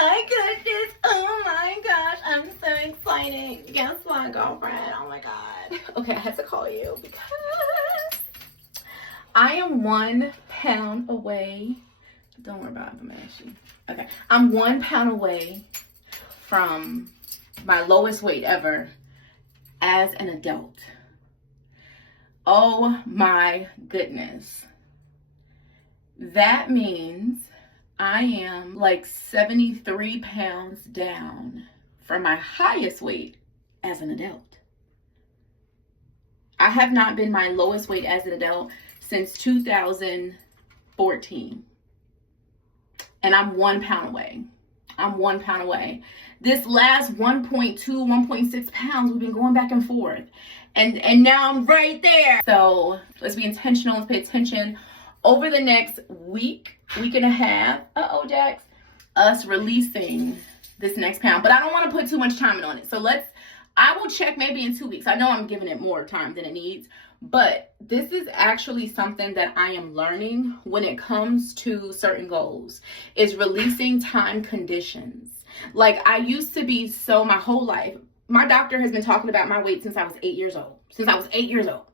my goodness. Oh my gosh. I'm so excited. Guess what, girlfriend? Oh my God. Okay, I had to call you because I am 1 pound away. Don't worry about it. I'm gonna ask you. Okay. I'm 1 pound away from my lowest weight ever as an adult. Oh my goodness. That means I am like 73 pounds down from my highest weight as an adult. I have not been my lowest weight as an adult since 2014. And I'm 1 pound away. I'm 1 pound away. This last 1.2, 1.6 pounds, we've been going back and forth. And now I'm right there. So let's be intentional. Let's pay attention. Over the next week and a half, Jax, us releasing this next pound. But I don't want to put too much time on it. So I will check maybe in 2 weeks. I know I'm giving it more time than it needs. But this is actually something that I am learning when it comes to certain goals, is releasing time conditions. Like I used to be my whole life. My doctor has been talking about my weight since I was 8 years old. Since I was 8 years old.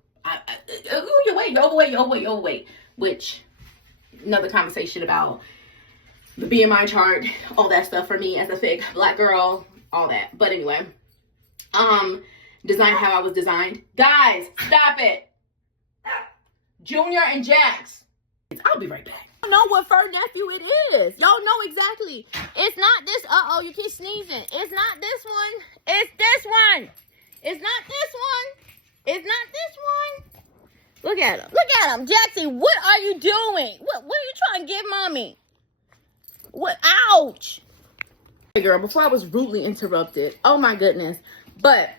You're overweight. Which, another conversation about the BMI chart, all that stuff for me as a thick black girl, all that. But anyway, designed how I was designed. Guys, stop it. Junior and Jax. I'll be right back. I know what fur nephew it is. Y'all know exactly. It's not this. You keep sneezing. It's not this one. It's this one. It's not this one. It's not this one. Look at him. Look at him. Jackson, what are you doing? What are you trying to give mommy? What? Ouch. Hey, girl, before I was rudely interrupted. Oh, my goodness. But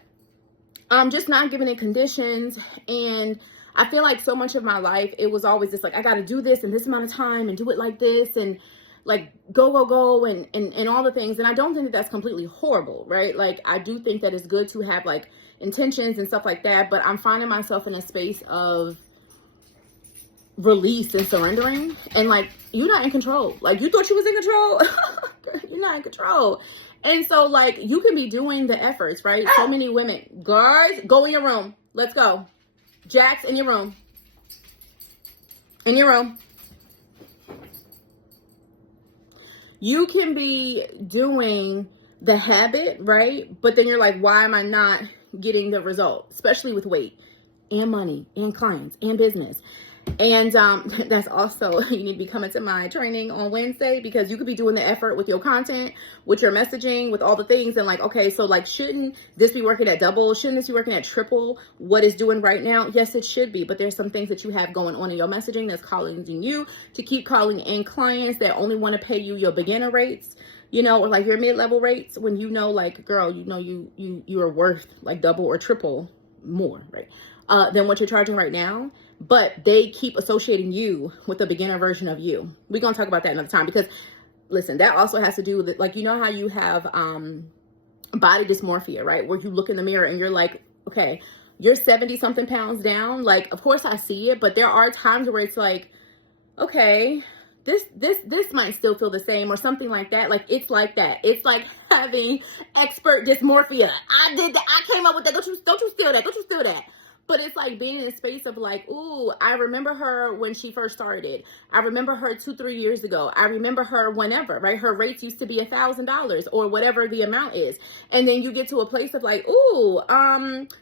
I'm just not giving it conditions. And I feel like so much of my life, it was always just like, I got to do this in this amount of time and do it like this. And like, go, and all the things. And I don't think that that's completely horrible, right? Like, I do think that it's good to have like intentions and stuff like that, but I'm finding myself in a space of release and surrendering, and like, you're not in control. Like, you thought you was in control. You're not in control. And so like, you can be doing the efforts, right? So many women, guys, go in your room. Let's go. Jax, in your room. In your room. You can be doing the habit, right? But then you're like, why am I not getting the result? Especially with weight and money and clients and business. And that's also, you need to be coming to my training on Wednesday, because you could be doing the effort with your content, with your messaging, with all the things. And like, okay, so like, shouldn't this be working at double? Shouldn't this be working at triple what it's doing right now? Yes, it should be. But there's some things that you have going on in your messaging that's calling you to keep calling in clients that only want to pay you your beginner rates, you know, or like your mid-level rates, when you know, like, girl, you know, you are worth like double or triple more, right, than what you're charging right now. But they keep associating you with the beginner version of you. We're going to talk about that another time, because listen, that also has to do with it. Like, you know how you have body dysmorphia, right? Where you look in the mirror and you're like, okay, you're 70 something pounds down. Like, of course I see it, but there are times where it's like, okay, this might still feel the same or something like that. Like, it's like that. It's like having expert dysmorphia. I did that. I came up with that. Don't you steal that. Don't you steal that. But it's like being in a space of like, ooh, I remember her when she first started. I remember her 2-3 years ago. I remember her whenever, right? Her rates used to be $1,000 or whatever the amount is. And then you get to a place of like, ooh,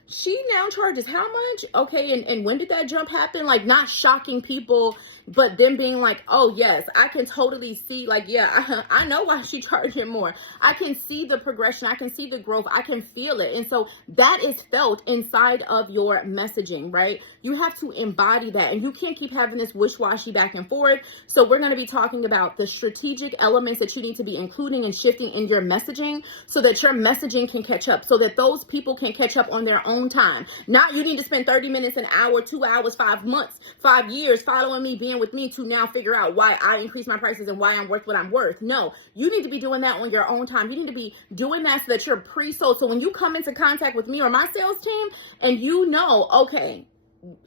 she now charges how much? Okay, and when did that jump happen? Like, not shocking people, but them being like, oh yes, I can totally see, like, yeah, I know why she charging more. I can see the progression. I can see the growth. I can feel it. And so that is felt inside of your messaging, right? You have to embody that, and you can't keep having this wish-washy back and forth. So we're going to be talking about the strategic elements that you need to be including and shifting in your messaging, so that your messaging can catch up, so that those people can catch up on their own time. Not you need to spend 30 minutes, an hour, 2 hours, 5 months, 5 years following me, being with me to now figure out why I increase my prices and why I'm worth what I'm worth. No, you need to be doing that on your own time. You need to be doing that so that you're pre-sold. So when you come into contact with me or my sales team and you know, okay,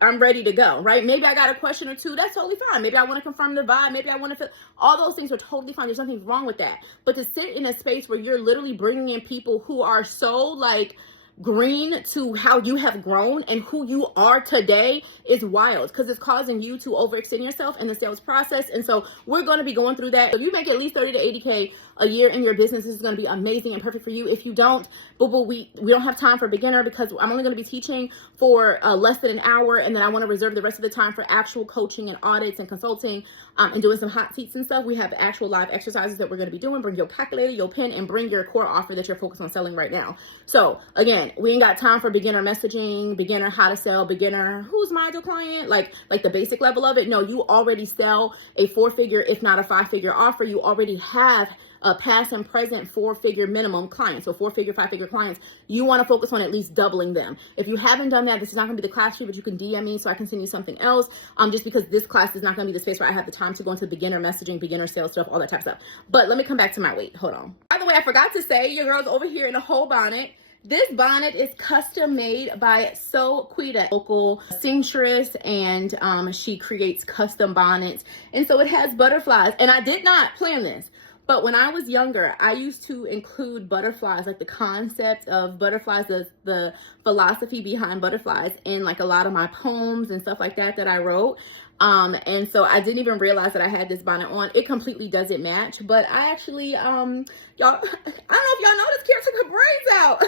I'm ready to go, right? Maybe I got a question or two. That's totally fine. Maybe I want to confirm the vibe. Maybe I want to feel, all those things are totally fine. There's nothing wrong with that. But to sit in a space where you're literally bringing in people who are so like green to how you have grown and who you are today is wild, because it's causing you to overextend yourself in the sales process. And so we're going to be going through that. If you make at least 30 to 80K a year in your business, this is going to be amazing and perfect for you. If you don't, but we don't have time for beginner, because I'm only going to be teaching for less than an hour, and then I want to reserve the rest of the time for actual coaching and audits and consulting, and doing some hot seats and stuff. We have actual live exercises that we're going to be doing. Bring your calculator, your pen, and bring your core offer that you're focused on selling right now. So again, we ain't got time for beginner messaging, beginner how to sell, beginner who's my ideal client, like the basic level of it. No, you already sell a 4-figure, if not a 5-figure offer. You already have a past and present 4-figure minimum clients. So 4-figure, 5-figure clients. You want to focus on at least doubling them. If you haven't done that, this is not going to be the class for you, but you can DM me so I can send you something else. Just because this class is not going to be the space where I have the time to go into beginner messaging, beginner sales stuff, all that type of stuff. But let me come back to my weight. Hold on. By the way, I forgot to say, your girl's over here in a whole bonnet. This bonnet is custom made by Quita, local seamstress, and she creates custom bonnets. And so it has butterflies. And I did not plan this, but when I was younger, I used to include butterflies, like the concept of butterflies, the philosophy behind butterflies, in like a lot of my poems and stuff like that I wrote. And so I didn't even realize that I had this bonnet on. It completely doesn't match, but I actually, y'all, I don't know if y'all noticed, Kara took her braids out.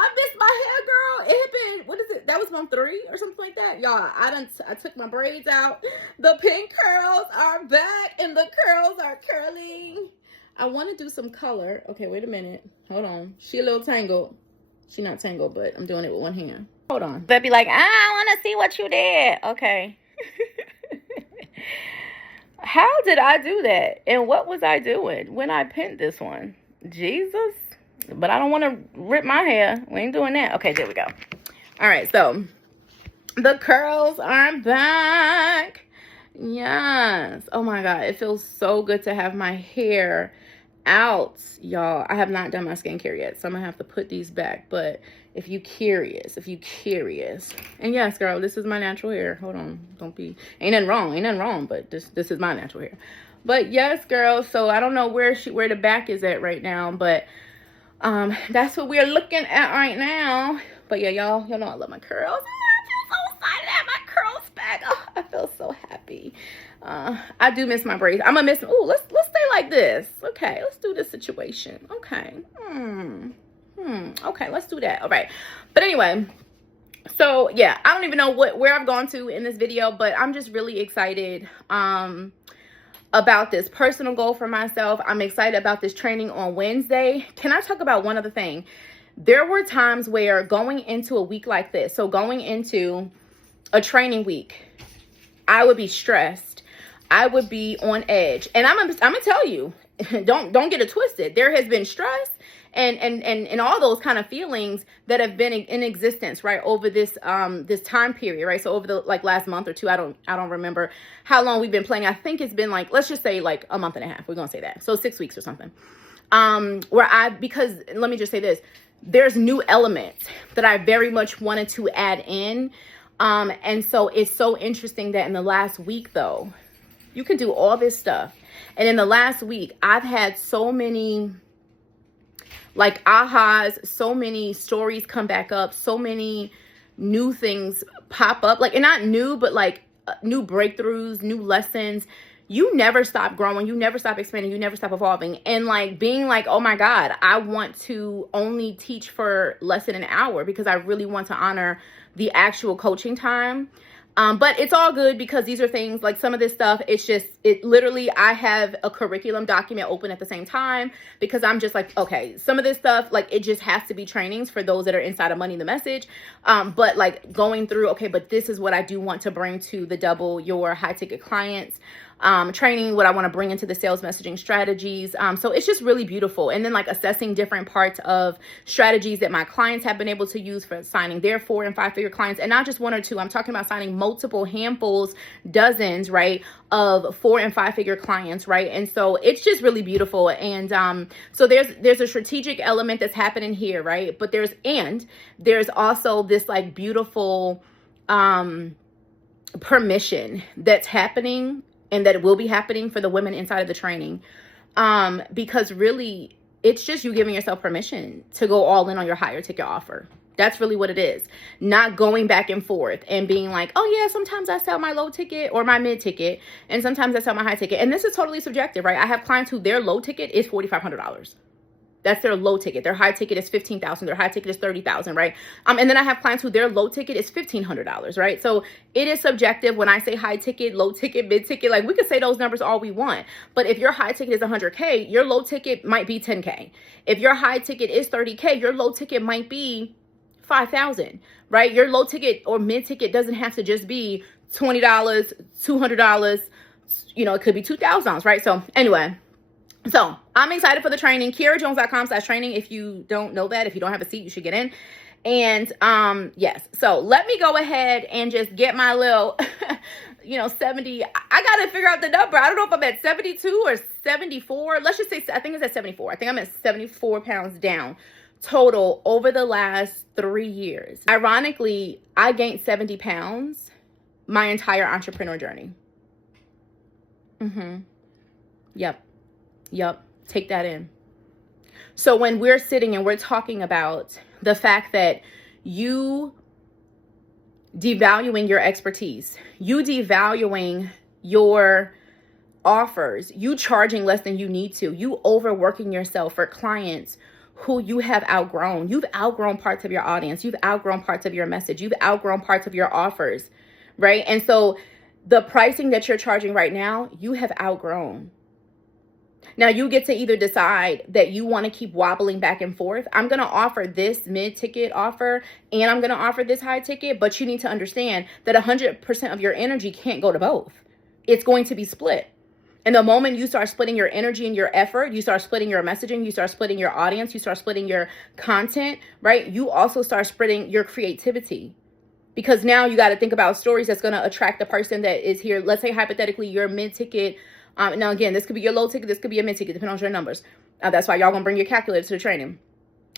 I missed my hair, girl. It had been, what is it? That was month 3 or something like that. Y'all, I took my braids out. The pink curls are back and the curls are curling. I want to do some color. Okay, wait a minute. Hold on. She a little tangled. She not tangled, but I'm doing it with one hand. Hold on. They'd be like, I want to see what you did. Okay. How did I do that? And what was I doing when I pinned this one? Jesus. But I don't want to rip my hair. We ain't doing that. Okay, there we go. All right, so the curls are back. Yes. Oh my God, it feels so good to have my hair out, y'all. I have not done my skincare yet, so I'm gonna have to put these back. But if you curious, and yes, girl, this is my natural hair. Hold on, ain't nothing wrong, but this is my natural hair. But yes, girl, so I don't know where the back is at right now, but that's what we're looking at right now. But yeah, y'all know I love my curls. I feel so excited to have my curls back. Oh, I feel so happy. I do miss my braids. I'm gonna miss them. Ooh, let's stay like this. Okay, let's do this situation. Okay. Okay, let's do that. All right. But anyway, so yeah, I don't even know where I've gone to in this video, but I'm just really excited about this personal goal for myself. I'm excited about this training on Wednesday. Can I talk about one other thing? There were times where going into a week like this, so going into a training week, I would be stressed. I would be on edge. And I'm gonna tell you, don't get it twisted. There has been stress and all those kind of feelings that have been in existence, right, over this this time period, right? So over the last month or two, I don't remember how long we've been playing. I think it's been let's just say a month and a half. We're gonna say that. So 6 weeks or something. Because let me just say this, there's new elements that I very much wanted to add in. And so it's so interesting that in the last week, though, you can do all this stuff. And in the last week, I've had so many ahas, so many stories come back up, so many new things pop up, and not new, but new breakthroughs, new lessons. You never stop growing, you never stop expanding, you never stop evolving. And being oh my God, I want to only teach for less than an hour because I really want to honor the actual coaching time. But it's all good because these are things some of this stuff, it literally, I have a curriculum document open at the same time because I'm just okay, some of this stuff, it just has to be trainings for those that are inside of Money the Message. But going through, okay, but this is what I do want to bring to the Double Your High Ticket Clients training, what I want to bring into the sales messaging strategies. So it's just really beautiful. And then assessing different parts of strategies that my clients have been able to use for signing their 4- and 5-figure clients, and not just 1 or 2. I'm talking about signing multiple handfuls, dozens, right, of 4- and 5-figure clients, right? And so it's just really beautiful. And so there's a strategic element that's happening here, right? But there's also this beautiful permission that's happening and that it will be happening for the women inside of the training. Because really, it's just you giving yourself permission to go all in on your higher ticket offer. That's really what it is. Not going back and forth and being like, oh yeah, sometimes I sell my low ticket or my mid ticket, and sometimes I sell my high ticket. And this is totally subjective, right? I have clients who their low ticket is $4,500. That's their low ticket. Their high ticket is $15,000. Their high ticket is $30,000, right? And then I have clients who their low ticket is $1,500, right? So it is subjective. When I say high ticket, low ticket, mid ticket, like we could say those numbers all we want. But if your high ticket is 100K, your low ticket might be 10K. If your high ticket is 30K, your low ticket might be 5,000, right? Your low ticket or mid ticket doesn't have to just be $20, $200. You know, it could be $2,000, right? So anyway. So I'm excited for the training. KiaraJones.com/training. If you don't know that, if you don't have a seat, you should get in. And yes, so let me go ahead and just get my little, 70. I got to figure out the number. I don't know if I'm at 72 or 74. Let's just say, I think it's at 74. I think I'm at 74 pounds down total over the last 3 years. Ironically, I gained 70 pounds my entire entrepreneur journey. Yep. Take that in. So when we're sitting and we're talking about the fact that you devaluing your expertise, you devaluing your offers, you charging less than you need to, you overworking yourself for clients who you have outgrown. You've outgrown parts of your audience. You've outgrown parts of your message. You've outgrown parts of your offers, right? And so the pricing that you're charging right now, you have outgrown. Now you get to either decide that you want to keep wobbling back and forth. I'm going to offer this mid-ticket offer and I'm going to offer this high ticket, but you need to understand that 100% of your energy can't go to both. It's going to be split. And the moment you start splitting your energy and your effort, you start splitting your messaging, you start splitting your audience, you start splitting your content, right? You also start splitting your creativity. Because now you got to think about stories that's going to attract the person that is here. Let's say hypothetically your mid-ticket. Now, again, this could be your low ticket. This could be your mid ticket, depending on your numbers. That's why y'all going to bring your calculator to the training.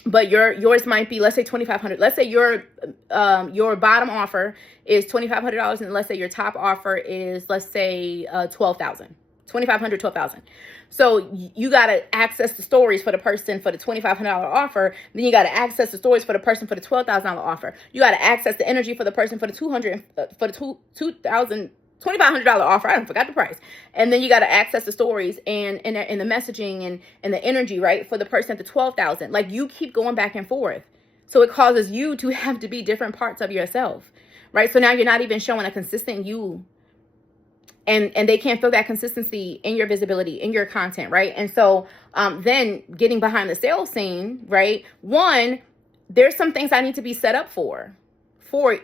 But yours might be, let's say $2,500. Let's say your bottom offer is $2,500. And let's say your top offer is, let's say, $12,000. $2,500, $12,000. So you got to access the stories for the person for the $2,500 offer. Then you got to access the stories for the person for the $12,000 offer. You got to access the energy for the person for the $2,500 offer. I forgot the price. And then you got to access the stories and the messaging and the energy, right, for the person at the 12,000. Like you keep going back and forth. So it causes you to have to be different parts of yourself, right? So now you're not even showing a consistent you. And they can't feel that consistency in your visibility, in your content, right? And so then getting behind the sales scene, right? One, there's some things I need to be set up for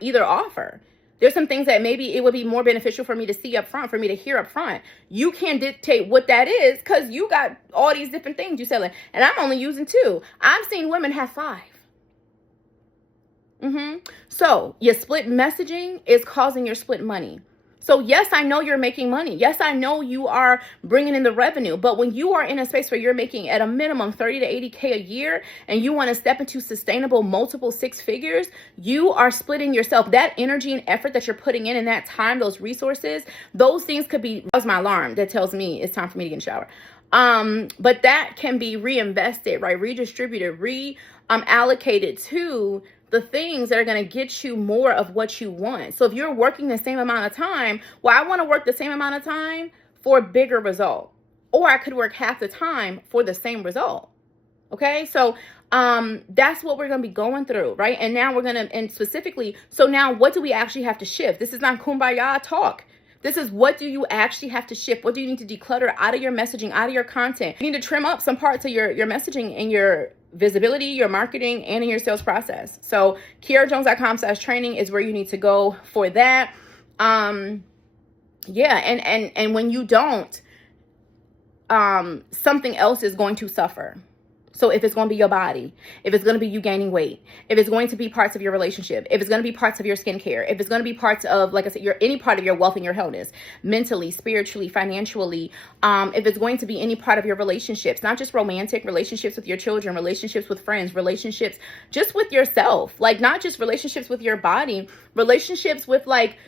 either offer. There's some things that maybe it would be more beneficial for me to see up front, for me to hear up front. You can't dictate what that is because you got all these different things you're selling. And I'm only using 2. I've seen women have 5. So your split messaging is causing your split money. So yes, I know you're making money. Yes, I know you are bringing in the revenue. But when you are in a space where you're making at a minimum 30 to 80K a year and you want to step into sustainable multiple 6 figures, you are splitting yourself. That energy and effort that you're putting in that time, those resources, those things could be, that was my alarm that tells me it's time for me to get in the shower. But that can be reinvested, right? Redistributed, allocated to the things that are going to get you more of what you want. So if you're working the same amount of time, well, I want to work the same amount of time for a bigger result. Or I could work half the time for the same result. Okay, so that's what we're going to be going through, right? And now we're going to, and specifically, so now what do we actually have to shift? This is not kumbaya talk. This is what do you actually have to shift? What do you need to declutter out of your messaging, out of your content? You need to trim up some parts of your messaging and your visibility, your marketing, and in your sales process. So KiaraJones.com/training is where you need to go for that. And when you don't, something else is going to suffer. So if it's going to be your body, if it's going to be you gaining weight, if it's going to be parts of your relationship, if it's going to be parts of your skincare, if it's going to be parts of, like I said, any part of your wealth and your wellness, mentally, spiritually, financially, if it's going to be any part of your relationships, not just romantic relationships with your children, relationships with friends, relationships just with yourself, like not just relationships with your body, relationships with like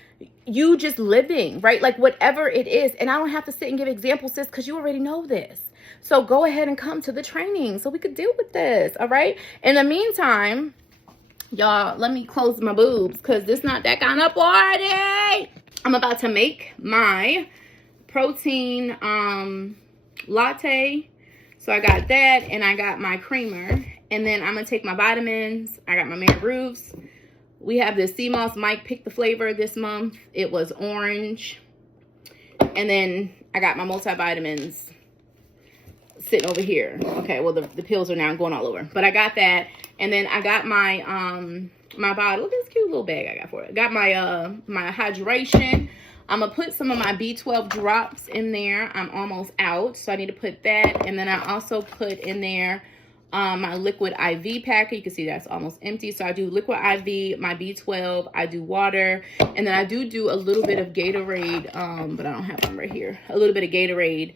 you just living, right? Like whatever it is. And I don't have to sit and give examples, sis, because you already know this. So go ahead and come to the training so we could deal with this, all right? In the meantime, y'all, let me close my boobs because this not that kind of party. I'm about to make my protein latte. So I got that and I got my creamer. And then I'm going to take my vitamins. I got my Mary Ruths. We have this sea moss. Mike picked the flavor this month. It was orange. And then I got my multivitamins sitting over here. Okay, well the pills are now going all over, but I got that. And then I got my my bottle. Look at this cute little bag I got for it. Got my my hydration. I'm gonna put some of my B12 drops in there. I'm almost out, so I need to put that. And then I also put in there my liquid IV packet. You can see that's almost empty. So I do liquid IV, my B12, I do water, and then I do a little bit of Gatorade, but I don't have one right here. A little bit of Gatorade,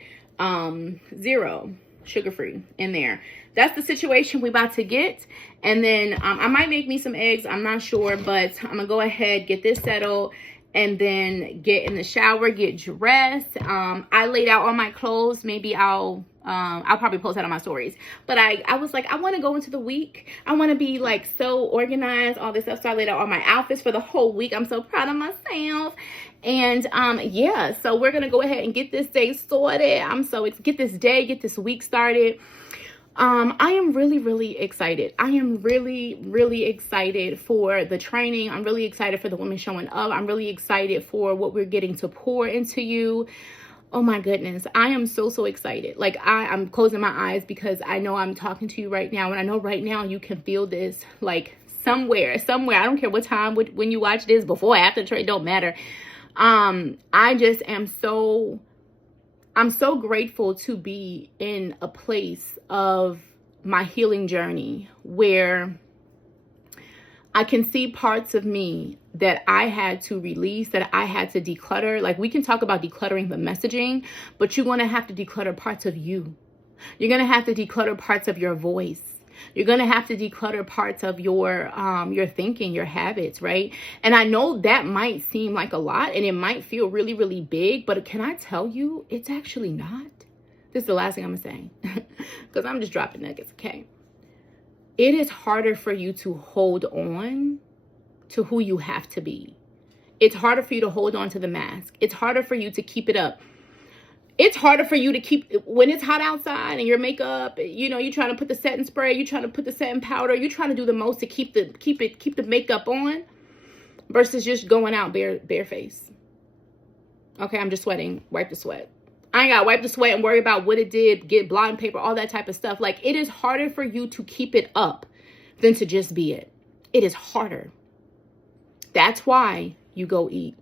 zero, sugar-free in there. That's the situation we about to get. And then I might make me some eggs. I'm not sure, but I'm gonna go ahead, get this settled, and then get in the shower, get dressed. I laid out all my clothes. Maybe I'll probably post that on my stories. But I was like, I want to go into the week. I want to be like so organized, all this stuff. So I laid out all my outfits for the whole week. I'm so proud of myself. And yeah, so we're gonna go ahead and get this day sorted. Get this week started. I am really excited. I am really excited for the training. I'm really excited for the women showing up. I'm really excited for what we're getting to pour into you. Oh my goodness. I am so excited. Like I'm closing my eyes because I know I'm talking to you right now. And I know right now you can feel this like somewhere. I don't care what time, when you watch this, before, after the trade, don't matter. I just am I'm so grateful to be in a place of my healing journey where I can see parts of me that I had to release, that I had to declutter. Like we can talk about decluttering the messaging, but you're going to have to declutter parts of you. You're going to have to declutter parts of your voice. You're going to have to declutter parts of your thinking, your habits, right? And I know that might seem like a lot and it might feel really big, but can I tell you, it's actually not. This is the last thing I'm saying because I'm just dropping nuggets, okay? It is harder for you to hold on to who you have to be. It's harder for you to hold on to the mask. It's harder for you to keep it up. It's harder for you to keep, when it's hot outside and your makeup, you know, you're trying to put the setting spray, you're trying to put the setting powder, you're trying to do the most to keep the makeup on versus just going out bare face. Okay, I'm just sweating. Wipe the sweat. I ain't got to wipe the sweat and worry about what it did, get blotting paper, all that type of stuff. Like it is harder for you to keep it up than to just be it. It is harder. That's why you go eat.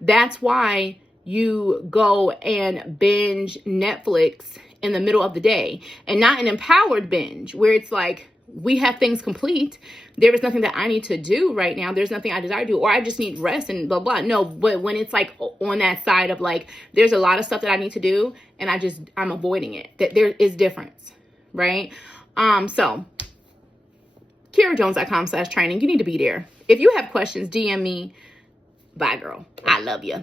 That's why you go and binge Netflix in the middle of the day, and not an empowered binge where it's like, we have things complete. There is nothing that I need to do right now. There's nothing I desire to do, or I just need rest and blah, blah. No, but when it's like on that side of like, there's a lot of stuff that I need to do and I'm avoiding it. That there is difference, right? So KiraJones.com/training. You need to be there. If you have questions, DM me. Bye, girl. I love you.